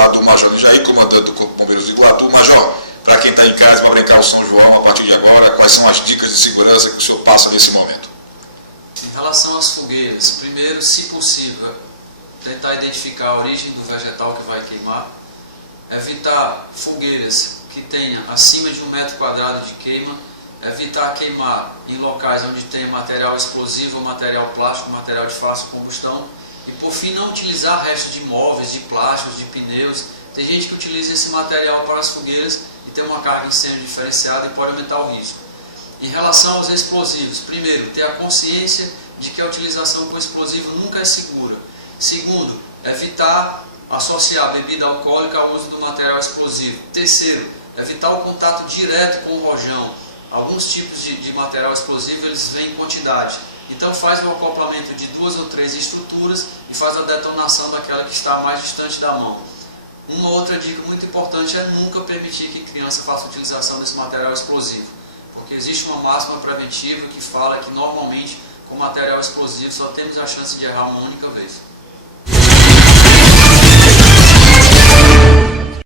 lado do Major Jair, comandante do Corpo de Bombeiros de Iguatu. Major, para quem está em casa para brincar o São João a partir de agora, quais são as dicas de segurança que o senhor passa nesse momento? Em relação às fogueiras, primeiro, se possível, tentar identificar a origem do vegetal que vai queimar, evitar fogueiras que tenham acima de 1 metro quadrado de queima, evitar queimar em locais onde tem material explosivo, material plástico, material de fácil combustão, e por fim não utilizar restos de móveis, de plásticos, de pneus. Tem gente que utiliza esse material para as fogueiras e tem uma carga de incêndio diferenciada e pode aumentar o risco. Em relação aos explosivos, primeiro, ter a consciência de que a utilização com explosivo nunca é segura. Segundo, evitar associar bebida alcoólica ao uso do material explosivo. Terceiro, evitar o contato direto com o rojão. Alguns tipos de material explosivo eles vêm em quantidade. Então faz o acoplamento de 2 ou 3 estruturas e faz a detonação daquela que está mais distante da mão. Uma outra dica muito importante é nunca permitir que criança faça utilização desse material explosivo. Porque existe uma máxima preventiva que fala que normalmente com material explosivo só temos a chance de errar uma única vez.